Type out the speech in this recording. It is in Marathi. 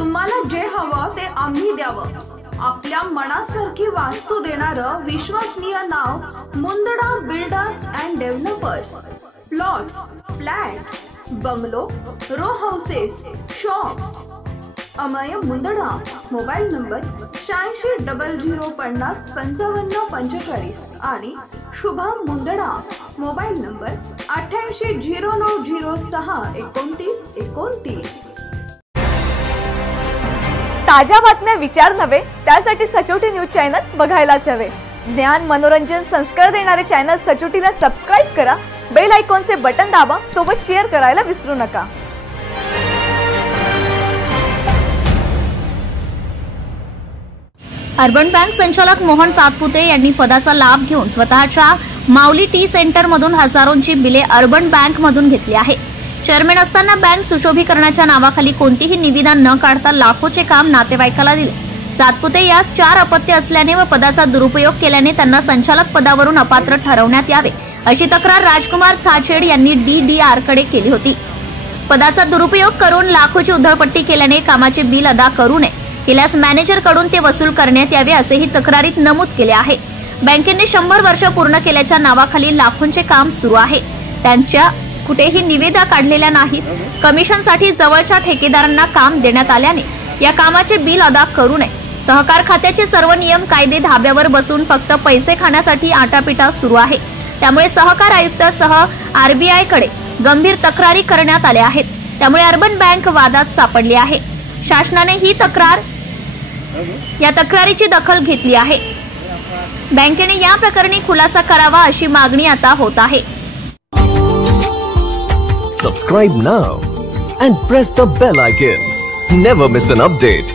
तुम्हाला जे हवं ते आम्ही द्यावं. आपल्या मनासारखी वास्तू देणारं विश्वसनीय नाव Mundada builders and developers. Plots, flats, bungalow, row houses, shops. Amay Mundada. Mobile number 8600505545 आणि शुभम मुंदडा. Mobile number 8809062929. ताज्या बातम्या विचार नव्हे त्यासाठी सचोटी न्यूज चॅनल बघायलाच हवे. ज्ञान, मनोरंजन, संस्कार देणारे चॅनल सचोटीला सबस्क्राईब करा. बेल आयकॉनचे बटन दाबा. सोबत शेअर करायला विसरू नका. अर्बन बँक संचालक मोहन सातपुते यांनी पदाचा लाभ घेऊन स्वतःच्या माऊली टी सेंटर मधून हजारोंची बिले अर्बन बँक मधून घेतली आहे. चेअरमॅन असताना बँक सुशोभीकरणाच्या नावाखाली कोणतीही निविदा न काढता लाखोचे काम नातेवाईकाला दिले. सातपुते यास 4 अपत्य असल्याने व पदाचा दुरुपयोग केल्याने त्यांना संचालक पदावरून अपात्र ठरवण्यात यावे अशी तक्रार राजकुमार छाछेड यांनी DDR कडे केली होती. पदाचा दुरुपयोग करून लाखोची उधळपट्टी केल्याने कामाचे बिल अदा करू नये, केल्यास मॅनेजर कडून ते वसूल करण्यात यावे असेही तक्रारीत नमूद केले आहे. बँकेने 100 वर्ष पूर्ण केल्याच्या नावाखाली लाखोंचे काम सुरू आहे. त्यांच्या कुठेही निविदा काढलेल्या नाहीत. कमिशनसाठी जवळच्या ठेकेदारांना काम देण्यात आल्याने या कामाचे बिल अदा करू नये. सहकार खात्याचे सर्व नियम कायदे धाब्यावर बसून फक्त पैसे खाण्यासाठी आटापिटा सुरू आहे. त्यामुळे सहकार आयुक्तासह RBI कडे गंभीर तक्रारी करण्यात आल्या आहेत. त्यामुळे अर्बन बँक वादात सापडली आहे. शासनाने या तक्रारीची दखल घेतली आहे. बँकेने या प्रकरणी खुलासा करावा अशी मागणी आता होत आहे. Subscribe now and press the bell icon. Never miss an update.